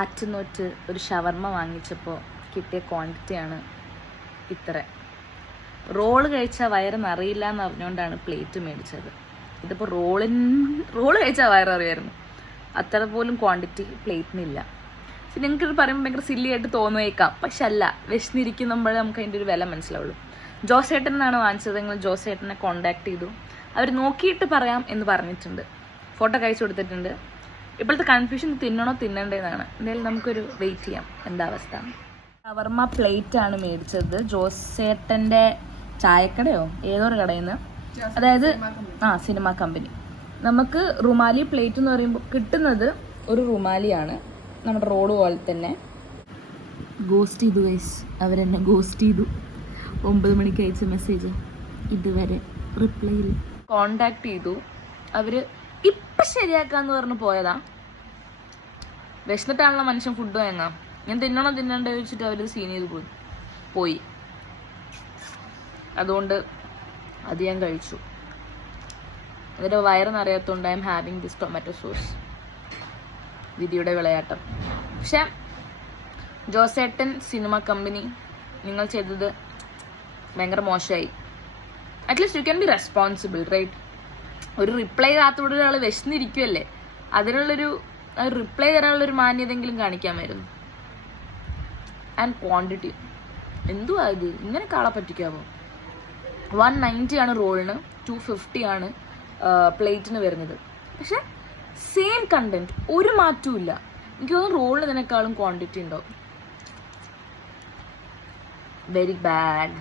ആറ്റുനോറ്റ് ഒരു ഷവർമ്മ വാങ്ങിച്ചപ്പോൾ കിട്ടിയ ക്വാണ്ടിറ്റിയാണ് ഇത്ര. റോള് കഴിച്ചാൽ വയറ് നിറയില്ല എന്ന് അറിഞ്ഞുകൊണ്ടാണ് പ്ലേറ്റ് മേടിച്ചത്. ഇതിപ്പോൾ റോള് കഴിച്ചാൽ വയററിയായിരുന്നു. അത്ര പോലും ക്വാണ്ടിറ്റി പ്ലേറ്റിനില്ല. പക്ഷെ നിങ്ങൾക്കിത് പറയുമ്പോൾ ഭയങ്കര സില്ലി ആയിട്ട് തോന്നുവേക്കാം, പക്ഷെ അല്ല, വിശന്നിരിക്കുമ്പോഴേ നമുക്ക് അതിൻ്റെ ഒരു വില മനസ്സിലാവുള്ളൂ. ജോസേട്ടൻ എന്നാണ് വാങ്ങിച്ചത്. നിങ്ങൾ ജോസേട്ടനെ കോണ്ടാക്ട് ചെയ്തു. അവർ നോക്കിയിട്ട് പറയാം എന്ന് പറഞ്ഞിട്ടുണ്ട്. ഫോട്ടോ കഴിച്ചു കൊടുത്തിട്ടുണ്ട്. ഇപ്പോഴത്തെ കൺഫ്യൂഷൻ തിന്നണോ തിന്നണ്ടേന്നാണ്. എന്തായാലും നമുക്കൊരു വെയിറ്റ് ചെയ്യാം എന്താ അവസ്ഥ. ഷവർമ്മ പ്ലേറ്റ് ആണ് മേടിച്ചത് ജോസേട്ടൻ്റെ ചായക്കടയോ ഏതൊരു കടയിൽ നിന്ന്, അതായത് സിനിമ കമ്പനി. നമുക്ക് റുമാലി പ്ലേറ്റ് എന്ന് പറയുമ്പോൾ കിട്ടുന്നത് ഒരു റുമാലിയാണ്, നമ്മുടെ റോഡ് പോലെ തന്നെ. ഗോസ്റ്റ് ചെയ്തു ഗൈസ്, അവരെന്നെ ഗോസ്റ്റ് ചെയ്തു. 9 മണിക്ക് അയച്ച മെസ്സേജ് ഇതുവരെ റിപ്ലൈ ഇല്ല. കോണ്ടാക്ട് ചെയ്തു. അവർ ഇപ്പം ശരിയാക്കാന്ന് പറഞ്ഞ് പോയതാ. വിശന്നിട്ടാണല്ലോ മനുഷ്യൻ ഫുഡ് വാങ്ങാം. ഞാൻ തിന്നണോ തിന്നണ്ടോ ചോദിച്ചിട്ട് അവർ സീൻ ചെയ്ത് പോയി. അതുകൊണ്ട് അത് ഞാൻ കഴിച്ചു. അതിൻ്റെ വയറെന്നറിയാത്തതുകൊണ്ട് I am having this tomato sauce. വിധിയുടെ വിളയാട്ടം. പക്ഷെ ജോസേട്ടൻ സിനിമ കമ്പനി നിങ്ങൾ ചെയ്തത് ഭയങ്കര മോശമായി. At least you can be responsible, right? ഒരു റിപ്ലൈ കാത്തോടെ ഒരാൾ വിശന്നിരിക്കുമല്ലേ, അതിനുള്ളൊരു റിപ്ലൈ തരാനുള്ളൊരു മാന്യതെങ്കിലും കാണിക്കാമായിരുന്നു. ആൻഡ് ക്വാണ്ടിറ്റി എന്തുവാ ഇത്? ഇങ്ങനെ കാളെ പറ്റിക്കാമോ? 190 ആണ് റോളിന്, 250 ആണ് പ്ലേറ്റിന് വരുന്നത്. പക്ഷെ സെയിം കണ്ടന്റ്, ഒരു മാറ്റവും ഇല്ല. എനിക്ക് തോന്നുന്നു റോളിന് ഇതിനേക്കാളും ക്വാണ്ടിറ്റി ഉണ്ടാവും. Very bad.